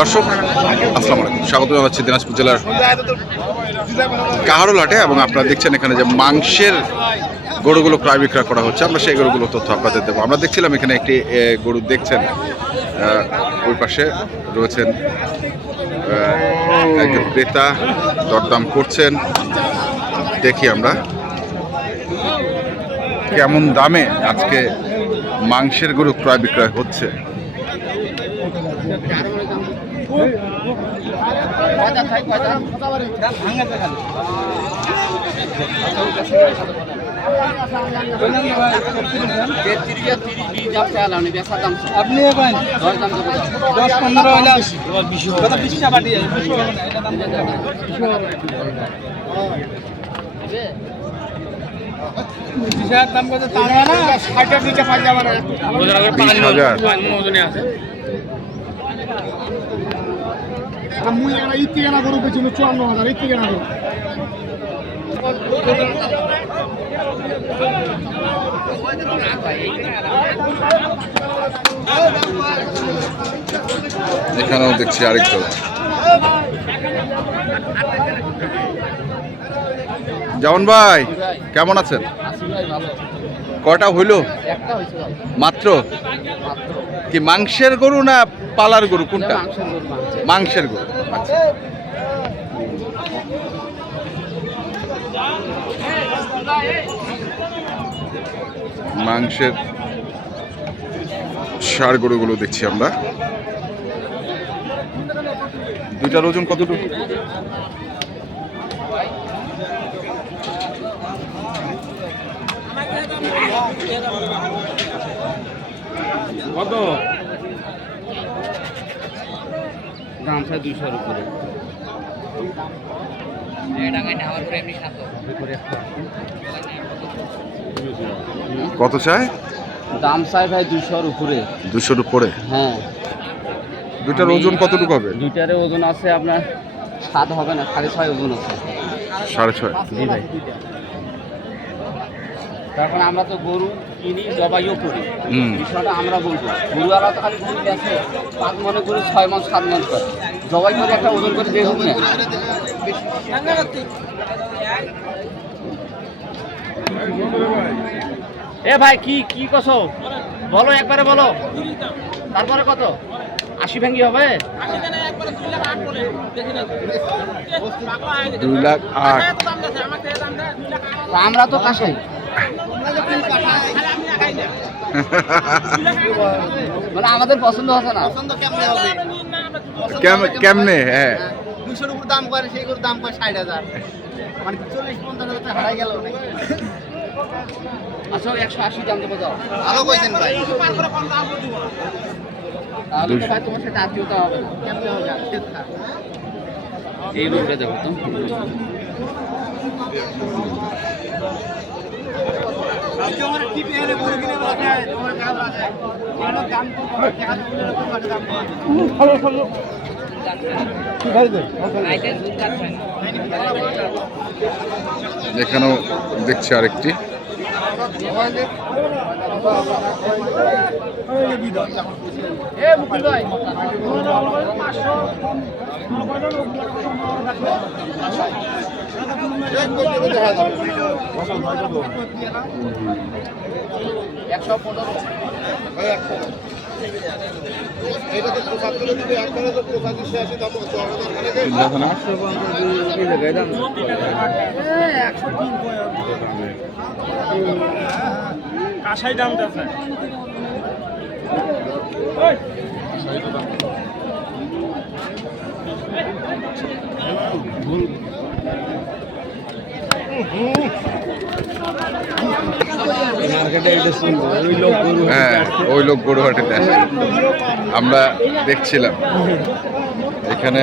দর্শক, আসসালামু আলাইকুম। স্বাগত জানাচ্ছি দিনাজপুর জেলার কাহারোল হাটে এবং আপনারা দেখছেন এখানে যে মাংসের গরুগুলো ক্রয় বিক্রয় করা হচ্ছে, আমরা সেই গরুগুলো তথ্য আপনাদের দেবো। আমরা দেখছিলাম এখানে একটি গরু দেখছেন ওই পাশে রয়েছেন একজন ক্রেতা, দরদাম করছেন। দেখি আমরা কেমন দামে আজকে মাংসের গরু ক্রয় বিক্রয় হচ্ছে। আপনি দশ পনেরো হইলে কত বিশ টাকা দিয়ে দাম কত? তার না ষাটের নিচে পাঁচ যাবে না বিশ হাজার। মুই একটা ইতি কেনা গরু পেয়েছিল চুয়ান্ন হাজার ইতি কেনা গরু। এখানেও দেখছি আরেক দল। যেমন ভাই কেমন আছেন? কটা হইল? মাত্র। কি মাংসের গরু না পালার গরু কোনটা? মাংসের গরু আচ্ছা। মাংসের সার গরুগুলো দেখছি আমরা। দুইটার ওজন কতটুকু? কত? দাম প্রায় দুইশোর উপরে। কত চায় দাম চাই ভাই দুইশোর উপরে। দুশোর উপরে? হ্যাঁ। দুইটার ওজন কতটুকু হবে? দুইটারে ওজন আছে আপনার সাত হবে না সাড়ে ছয় ওজন আছে। সাড়ে ছয়। জি ভাই। তারপরে আমরা তো গরু কিনি জবাইও করি। বিষয়টা আমরা বলব। গরুয়ারা তো খালি গরু গেছে পাঁচ মনে করি ছয় মাস সাত মাস করে। জবাই করে একটা ওজন করে দিয়ে হোক না। এ ভাই কি কি কছ বলো একবারে বলো। তারপরে কত? আশি ভেঙ্গি হবে? দুই লাখ আট। আমরা তো কাশাই। মানে আমাদের পছন্দ হচ্ছে না। কেম- কেমনে? হ্যাঁ। দুশোর উপর দাম করে সেই দাম করে ষাট হাজার। মানে চল্লিশ পঞ্চাশ হাজার হারাই গেল আচ্ছা একশো আশি দাম দেবো দাও ভালো কইছেন ভাই। তাহলে তো ভাই তোমার সাথে আত্মীয়তা হবে কেমনে হবে? এই রোগটা দেবো তো তোমার টিপি হেলে গরু কিনে বসে তোমার কাজ আছে ভালো ভালো এখানেও দেখছি আরেকটি। এ মুকুল ভাই একশো পনেরো কাঁসাই দাম আছে। হ্যাঁ ওই লোক গরুহাটিতে আসে আমরা দেখছিলাম। এখানে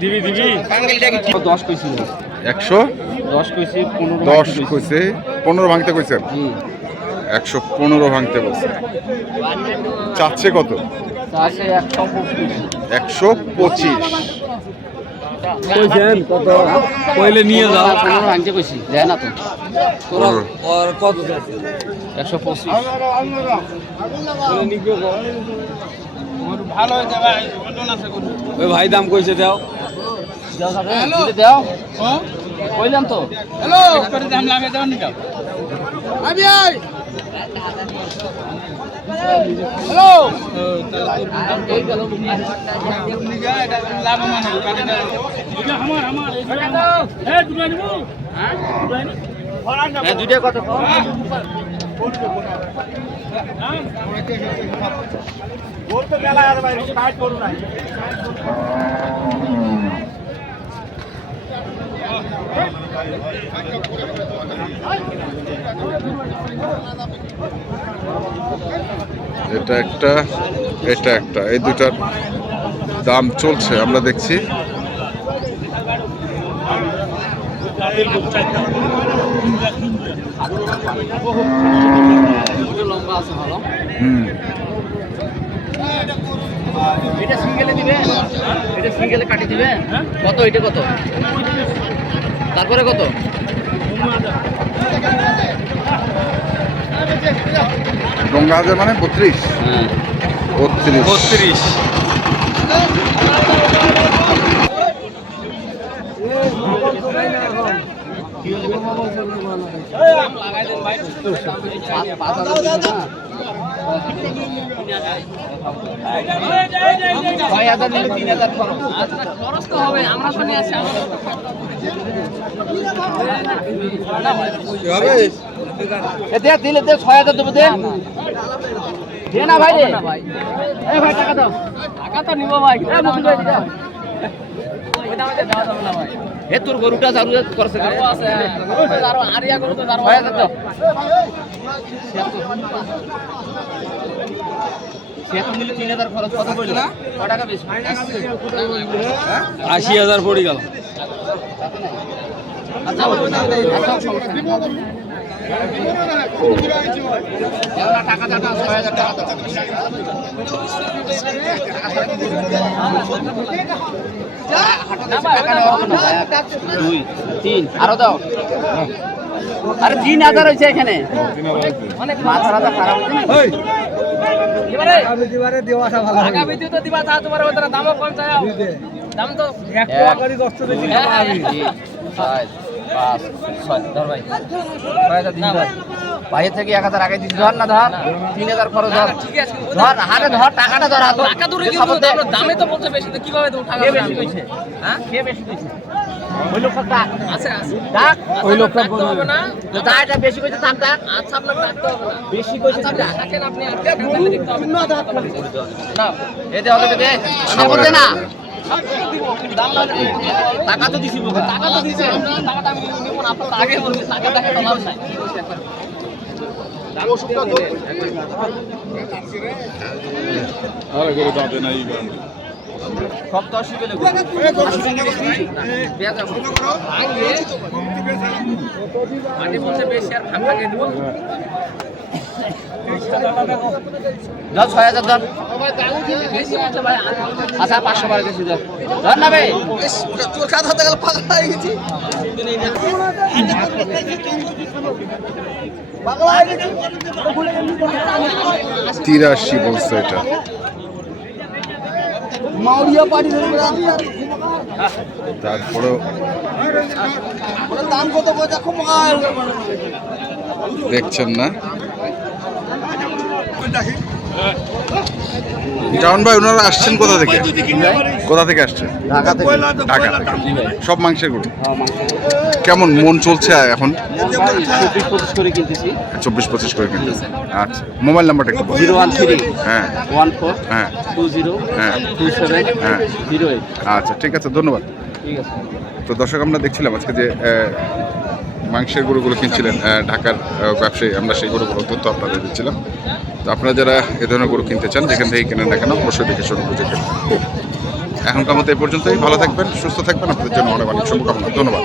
দিবি দিবি। দশ কইছি। একশো দশ কইছি পনেরো দশ কইছে। পনেরো ভাঙতে কইছেন হুম একশো পনেরো ভাঙতে বলছে। চাচ্ছে কত? একশো পঁচিশ। একশো পঁচিশ। কইছেন? কত কইলে নিয়ে যাও। পনেরো ভাঙতে কইছি দেয় না তো। পনেরো। কত একশো পঁচিশ। ভালো ভাই দাম কইছে দাও। দাও কইলাম তো। হ্যালো করে দাম লাগে দাও নি দাও। আবি আই। হ্যালো। মানে হ্যাঁ হ্যাঁ দুইটা কত বলতে গেলা আর ভাই এটা একটা এটা একটা। এই দুটার দাম চলছে, আমরা দেখছি। হুম। এটা দিবে? সিঙ্গেলে দিবে? কত? এটা কত? তারপরে কত? গঙ্গা হাজার মানে বত্রিশ। হ্যাঁ। বত্রিশ। বত্রিশ। পাঁচ হাজার দিবে না ছয় হাজার নিলে তিন হাজার খরচ তো হবে আমরা তো নিয়ে দে দিলে দে ছয় হাজার দেবো দে। দে না ভাই রে এ ভাই টাকা দাও। টাকা তো নিবো ভাই। এ তোর গরুটা চালু করছে বেশি। আশি হাজার পড়ে গেল। আচ্ছা আচ্ছা। এবার টাকা টাকা ছয় হাজার টাকা টাকা। দুই তিন আরও দাও। আরে তিন হাজার হয়েছে এখানে। অনেক পাঁচ হাজার খারাপ দিন তো দিবা তা তোমার ওদের দামও কম চাই দাম তো এক পাঁচ ছয় ধর ভাই। ছয় হাজার দিন ধর বাইরে থেকে এক হাজার আগে দিচ্ছি ধর না ধর। তিন হাজার খরচ ধর। ধর হাতে ধর টাকাটা ধর হাতে টাকা দূরে দামে তো বলছে বেশি তো কীভাবে দেবো টাকা বেশি কইছে হ্যাঁ? কে বেশি কইছে ওই লোকটা ডাক আছে আছে। ডাক ওই লোকটা হবে না। তো দা এটা বেশি কইছে দামটা আচ্ছা আপনার ডাকতে হবে না। বেশি কইছে থাকেন আপনি আপনি দেখতে হবে। না না এ দে হবে দে না। টাকা তো দিছি টাকা তো দিছে। টাকাটা আমি নিব না আপনার আগে বলছি টাকা টাকা তো লাভ নাই। সব বলছে বেশি আর ফাঁকা দিয়ে দেবো দাও ছয় হাজার আচ্ছা পাঁচশো বারো দিচ্ছি দাও ধর না ভাই তোর কাজ হতে গেলে পাগল হয়ে গেছি। তিরাশি বলছে এটা। মাউরিয়া পার্টি তারপরেও দাম কত পয়সা খুব দেখছেন না? জামান ভাই ওনারা আসছেন কোথা থেকে? কোথা থেকে আসছেন? ঢাকা ঢাকা সব মাংসের গরু? কেমন মন চলছে এখন? চব্বিশ পঁচিশ করে কিনতেছি। আচ্ছা মোবাইল নাম্বারটা একটু জিরো ওয়ান থ্রি। হ্যাঁ। One four. হ্যাঁ। Two zero. হ্যাঁ। Two seven. হ্যাঁ। জিরো আচ্ছা ঠিক আছে ধন্যবাদ। ঠিক আছে। তো দর্শক আমরা দেখছিলাম আজকে যে মাংসের গরুগুলো কিনছিলেন ঢাকার ব্যবসায়ী আমরা সেই গরুগুলো তথ্য আপনাদের দিচ্ছিলাম। তো আপনারা যারা এ ধরনের গরু কিনতে চান, যেখান থেকে কেনেন না কেন, অবশ্যই দেখে শুরু বুঝে কেন এখনকার মতো এ পর্যন্তই। ভালো থাকবেন, সুস্থ থাকবেন। আপনাদের জন্য অনেক অনেক শুভকামনা। ধন্যবাদ।